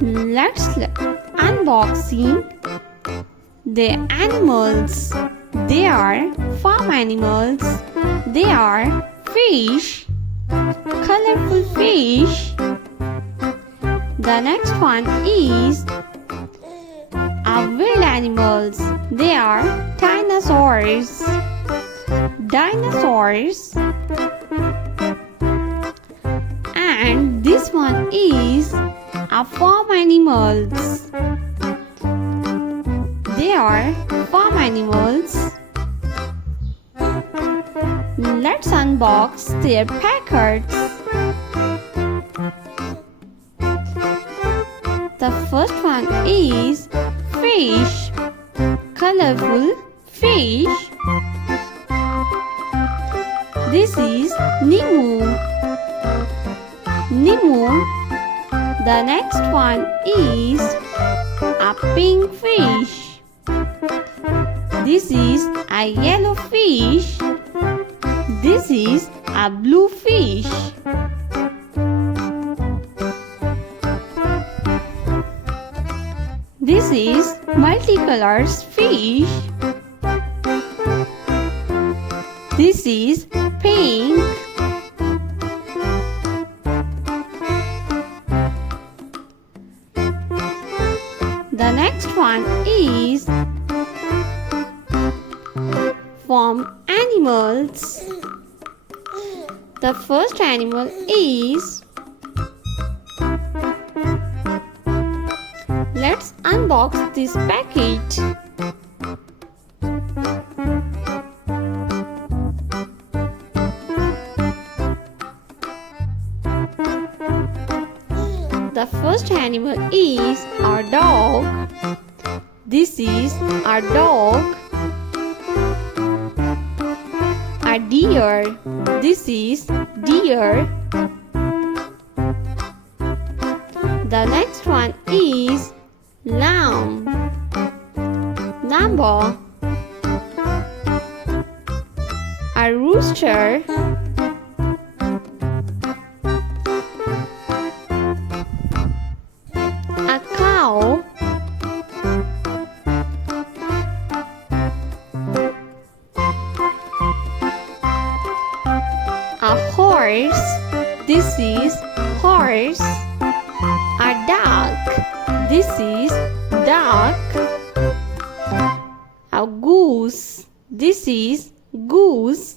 Let's unboxing the animals. They are farm animals. They are fish, colorful fish. The next one is wild animals. They are dinosaurs. Dinosaurs. And this one is farm animals. They are farm animals. Let's unbox their packets. The first one is fish, colorful fish. This is Nemo. The next one is a pink fish. This is a yellow fish. This is a blue fish. This is multicolored fish. This is pink. The next one is farm animals. The first animal is. Let's unbox this packet. The first animal is our dog. This is our dog. A deer. This is deer. The next one is lamb. Lambo. A rooster. A cow. A horse. This is horse. A duck. This is duck. A goose. This is goose.